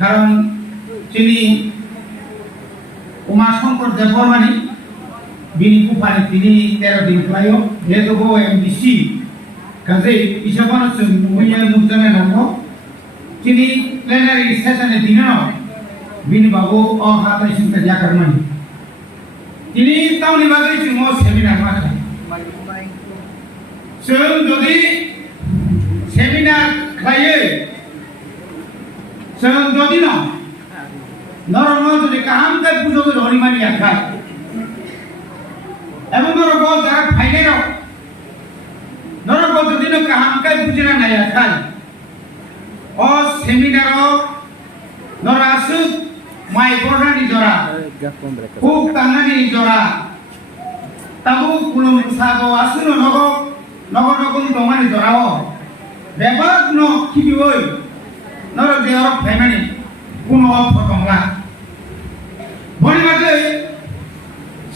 কারণ তিনি উমাশঙ্কর দেববর্মানি বিনি কুপানি তিনি 13 দিন খালাयो যেহেতু এমবিসি কাজে ইসাবান মুইয়া নুকজানে নামো তিনি প্লেনারি সেশনে দিনো বিনি বাবু অ হাতাই সিনতা জাকারমানি তিনি তাওনি বাগै जों সেমিনার মাখা जों যদি সেমিনার খালাयो जों যদি ন নরম যদি কাহামকে পুজো করে হরিমানি আখা এবং নরক যারা ফাইনে রাও নরক যদি ন কাহামকে পুজিনা নাই আখা ও সেমিনার নরাসু মাই বর্ণানি জরা খুব তানানি জরা তাবু কুলম সাগো আসুনো নগো নগো নগো দমানি জরাও বেবাদ ন কিবি ওই নরক দেওয়ার ফাইমানি কোনো ফটংলা বনিবাগে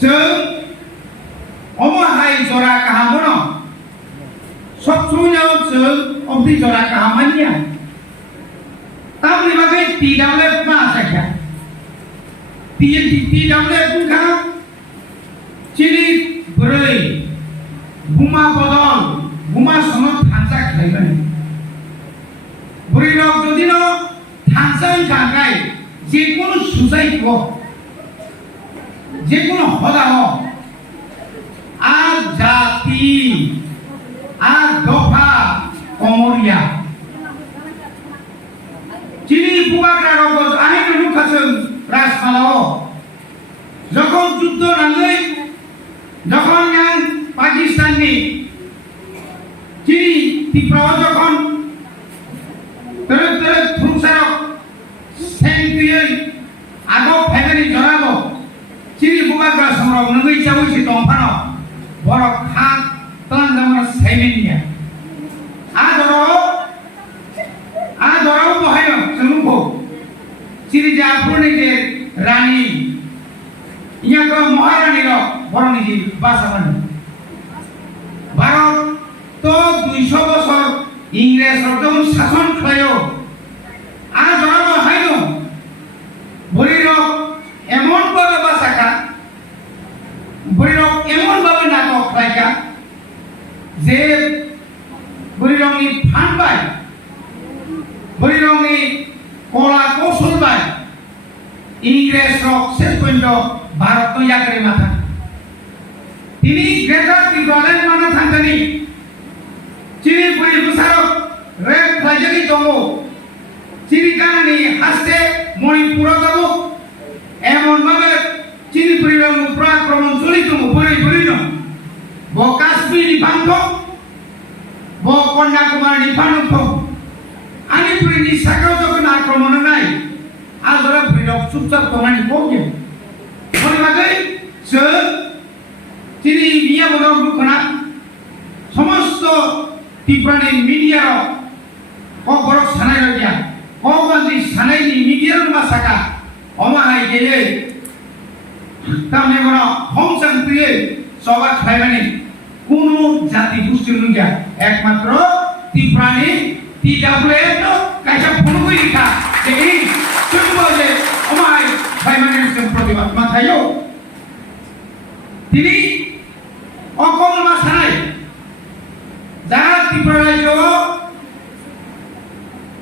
जों अमहाय जरा काहामनो सब समायाव जों अबदि जरा काहामानिया तामनि बागै तिदावले मा आसाखा तिदावले बुंखा चिनि ब्रै बुमा बदल बुमा सनद थांसा खालायबाय ब्रै रक जदि न थांसा जागाय जेकुनु सुजाइखौ जेकुनु हदा हो আর জাতি আর দফা কমরিয়া চিনি বুবাগ্রা রগজ আইন লুকাছেন রাজমালাও যখন যুদ্ধ নাঙ্গই যখন yang পাকিস্তানি চিনি তীব্র যখন তেরে থুমসারক সেন্টিয়ে আগো ফেগানি জরাবো চিনি বুবাগ্রা সমরক নঙ্গই চাবইছি দমফানো borok hak telan zaman saimennya adoro bohayo seluruh ciri japune ke rani iya ko maharani ro boroni ji basaman Bharat তো 200 বছর ইংরেজ রকম শাসন খায়ো adoro bohayo বলিরো এমন ভাবে বাসাকা বলিরো এমন ভাবে নাটক রাখা যে বলিরংনি ফানবাই বলিরংনি কলা কৌশল বাই ইংরেজ রক শেষ পর্যন্ত ভারত ইয়াকরে মাথা তিনি গ্রেটার ত্রিপুরালেন মানা থাঙ্গানি চিনি বলি বুসারক রেপ রাজনী দমো চিনি কানানি হাসতে মণিপুর যাবো এমন ভাবে চিনি পরিবার আক্রমণ চলিত পরিণ ব কাশ্মীর নিপান্ত ব কন্যাকুমারী নিপান্ত আনিপুরি নিশাকাও যখন আক্রমণ নাই আজরা ভৈরব চুপচাপ তোমানি কমে পরিবারে তিনি মিয়া বড় রুখনা সমস্ত ত্রিপুরানি মিডিয়ার কবর সানাই রইয়া কগঞ্জি সানাইনি মিডিয়ার মাসাকা অমাহাই গেলে তামনে বড় হংসান প্রিয়ে সবা খাইবানি কোন জাতি গোষ্ঠী লুঙ্গা একমাত্র ত্রিপুরানি টিডাব্লিউ তো কাইসা ফোন কই লিখা যে এই শুধু বলে আমাই খাইবানির প্রতিবাদ মাথায়ও তিনি অকল মাসাই যারা ত্রিপুরা রাজ্য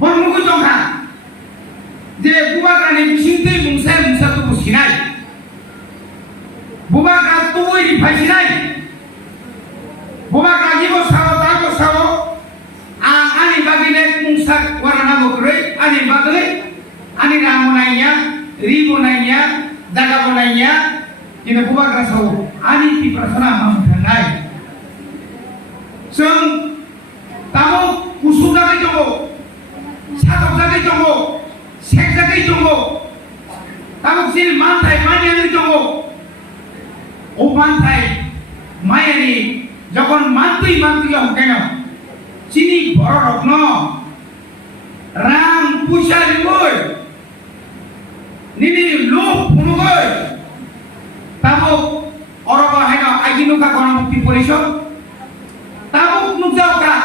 বনমুখ জঙ্গা যে বুবাগানি বিচিন্তে মুংসাই মুংসা তো বুঝিনাই বুবা গাছ তো ওই ফাইছি নাই বুবা গাজিবো সাও তাকো Sao ani bagine mungsak warna bokre ani bagle ani ramonainya ribonainya dagabonainya ini buba gasau ani ti prasana mamkanai sung tamu kusuga ke jogo satok ke jogo sekja ke jogo tamu sin mantai mania ke jogo ও মানতাই মায়ানি যখন মানতেই কেন চিনি বড় রত্ন রাম পুষারি বই নিনি লোক ফুনুগই তাবো অরবা হেন আইজিনুকা গণমুক্তি পরিষদ তাবো নুজাওকা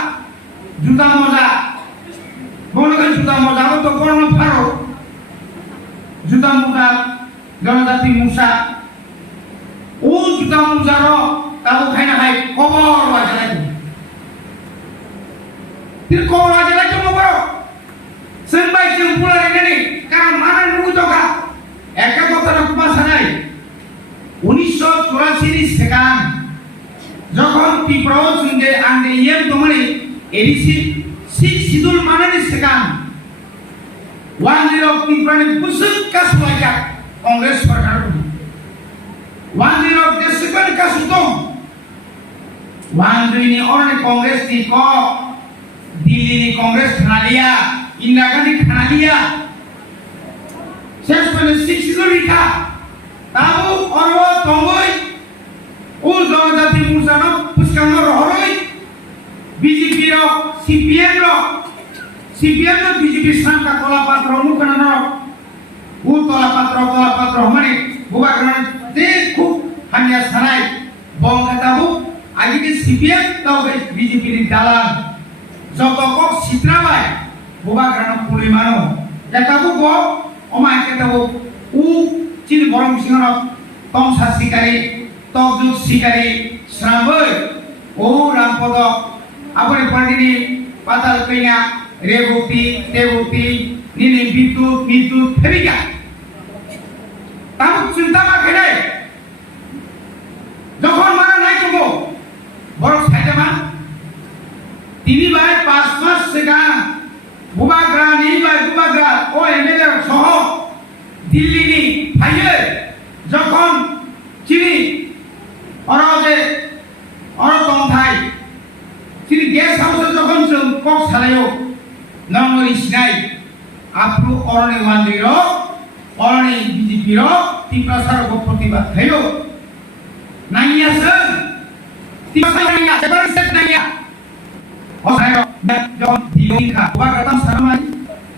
জুতা মজা বনগান জুতা মজা তো গণ ফারো juta muda জনজাতি মুসা ও juta মুসার তাও খাইনা খাই কবর বাজালাই tir kobor bajalai cuma bro sembai sempulan ini karan mana nunggu toka eka kota na kumasanai 1984 ni sekan যখন ত্রিপুরাও সঙ্গে আন্দে ইয়েম তোমারে এডিসি সিক্স শিডিউল মানানি সেকান 10 ত্রিপুরানি বুসুক কাসুয়াইকা কংগ্রেস সরকার 10 দেশকন কাসুতম 10 ni orne kongres ti ko Delhi ni kongres khanalia indira gandhi khanalia শেষ করে six schedule লিখা তাবু অরব তঙ্গই ও জনজাতি মুসানো পুষ্কানো রহরই BJP র CPM র বিজেপি সাংকা কলাপাত্র মুখনানো ও কলাপাত্র মানে বুবাগ্রহণ যে খুব হানিয়া সানাই বঙ্গতাবু আজকে সিপিএম তাও বিজেপি র দালাল যত কক সিত্রাবাই বুবাগ্রহণ পুলিমানো এটাবু গো ওমা এটাবু ও চিন বরং সিংহ তংসা শিকারী তকজুক শিকারী শ্রাবই ও রামপদ আপনি পন্ডিনী পাতাল কইনা রেবতী দেবতী নিনি বিদ্যুৎ ফেরিকা তাও চিন্তা মাখে যখন মারা নাই কবো বড় সাইতে মা তিনি ভাই 5 মাস সেখান বুবাগ্রা ও এমএলএ সহ দিল্লি নি ভাইয়ে যখন চিনি অরতন্থাই চিনি গেস্ট হাউসে যখন কক সালাইও নঙ্গরি সিনাই আপরু অরণে ওয়ান্দির অরণে বিজেপির ত্রিপ্রাসার প্রতিবাদ খাইও নাইয়াছেন ত্রিপ্রাসার নাইয়া এবার সেট নাইয়া অসাইও যখন দিলিখা ওয়াগাতাম সারমাই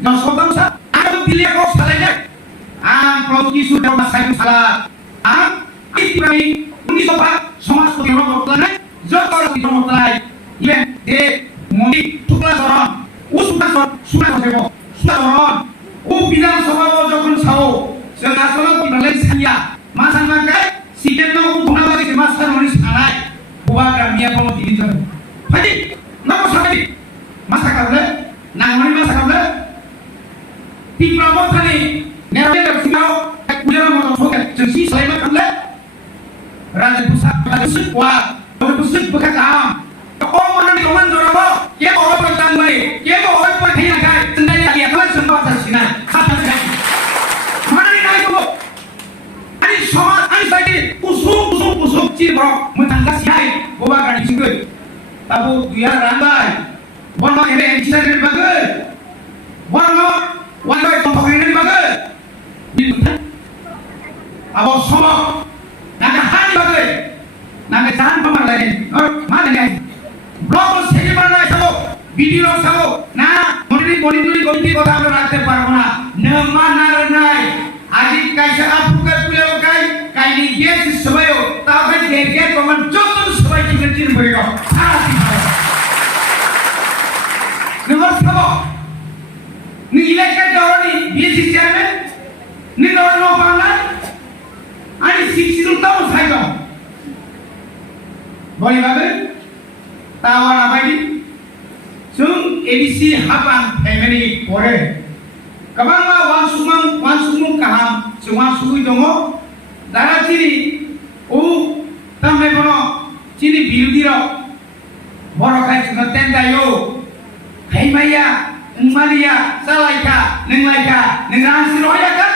যখন সদম সা আম দিলে কক সালাই না আম প্রতি সুদেও সাইও সালা আম ইতিবাই উনিশবা সমাজপতি রমতলাই যতরতি রমতলাই ইভেন দে মনি টুকলা ধরন ও সুরা দেব সুরা ও বিধানসভা যখন ছাও সে আসলে বিভালে সাইয়া মাসান মাকাই সিটেন নো গুণাবাদি মাস্টার মনি সানাই বুবাগ্রা মিয়া বম দিদি জন ফাদি নব সাবি মাসা কাবলে না মনি মাসা কাবলে ত্রিপুরা মথানি নেরবে সিনাও কুলের মতো ঠোকে জসি সাইমা কাবলে রাজে পুসা রাজে ওয়া pusuk bekakam kau mana di kawan dorabo ya kau orang bertambah ya kau orang pergi nagai tendanya dia kau semua tersina kata sekali mana ni naik kau ani sama ani saja pusuk cibro mentangga siai bawa gani singkut tabu dia rambai warna ini cerita dari bagai warna tempat ini bagai abang sama nak hari bagai নামে জান পামার লাগে মানে নাই blog থেকে বানাই সব video সব না মনিটরি কমিটি কথা আমরা রাখতে পারবো না নমা নাই আজি কাইসা আপুকে পুলে কাই কাইনি গেস সবাইও তাও দেখে প্রমাণ যত সবাই কি চিন হয়ে গেল সারা নমস্কার সব নি ইলেকশন দরনি বিএসসি চেয়ারম্যান নি দরনো বাংলা আনি সিক্সিরু তাও সাইগো বলি ভাবে তাওয়ার আবাইদি जों एडिसि हाबां फैमिलि परे गोबां वानसुमुं गाहाम जों वानसुमुं दङ दाना चिनि उ तामनाय बनो चिनि बिरुदि र बरखाय जों तेन्दायो हायमाया उमालिया सालायका नोंलायका नोंरासिरहायाका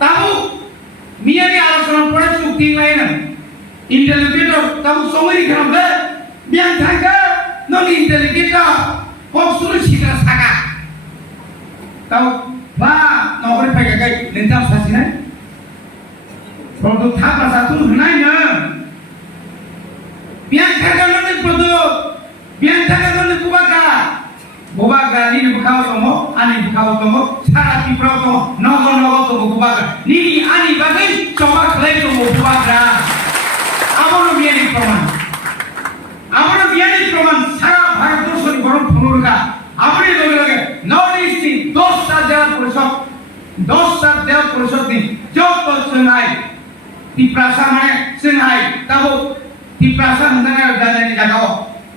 ताबु मियानि आलोचना परे चुक्ति लायनो इंटेलिजेंटर tahu someri kenapa biang jaga non inteligentor kok suruh sihir saka tahu bah nomor pakai nentam sasina produk apa satu henanya biang jaga non produk biang jaga non bubaga ini bukau tomo ani bukau tomo sara tipro tomo nogo tomo bubaga ini ani bagai coba klaim tomo bubaga আমারও বিয়ানি প্রমাণ সারা ভারতবর্ষের গরম ফুলুরগা আপনি লগে north east 10টা জেলা পরিষদ 10 देव परिषद नि जब जोंहाय तिप्रासा माने जोंहाय दाबो तिप्रासा होननाय जानायनि जागाव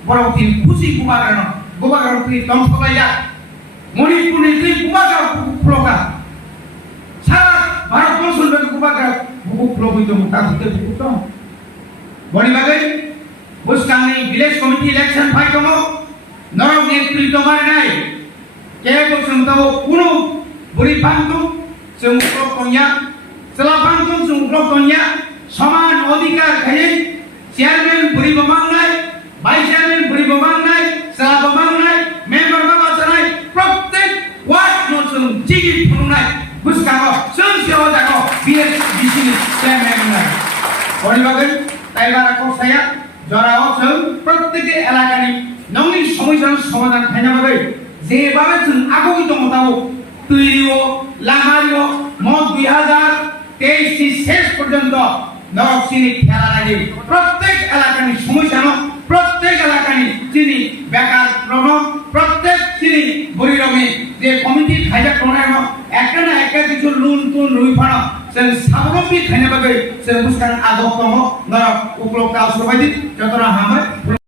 बर'नि खुसि गुबागार नि दंसलाया मणिपुरनि दै गुबागार फ्लगा सारा भारतबर्षनि गुबागार फ्लगै दं ताखुते बुकुत बनि बागै बुस्कांनि विलेज कमिटि इलेक्शन फाइ दङ नरक नेतृत्व मारिनाय केबो जों दाबो कुनु बुरि फांदुं जों उग्रब दंया सेला फांदुं जों उग्रब दंया समान अधिकार खायै चेयारमैन बुरि बमांनाय भाइस चेयारमैन बुरि बमांनाय सेला बमांनाय मेम्बर बाबासनाय प्रत्येक वार्ड नो जों जिगि फुंनाय बुस्कांआव जों सेवा जागौ बीएसबीसी नि चेयारमैन नाय बनिबागै टाइगार कसाया जराव जों प्रत्येक एलाकानि नंनि समस्यानि समाधान खायनाबागै जेबाबे जों आगोनि दङ दाबो तैरिओ लामारिओ मत 2023 नि शेष पर्यन्त नरकसिनि खेला लागि प्रत्येक एलाकानि समस्यानो प्रत्येक एलाकानि जिनि बेकार प्रब्लेम प्रत्येक जिनि बुरिरमि जे कमिटि खायजा टनायनो एकना एका किछु लुन तुन रुइफानो जों साबरमि खायनाबागै जों बुस्कान आदब दङ नरक उपलब्ध आवसबायदि जतरा हामबाय।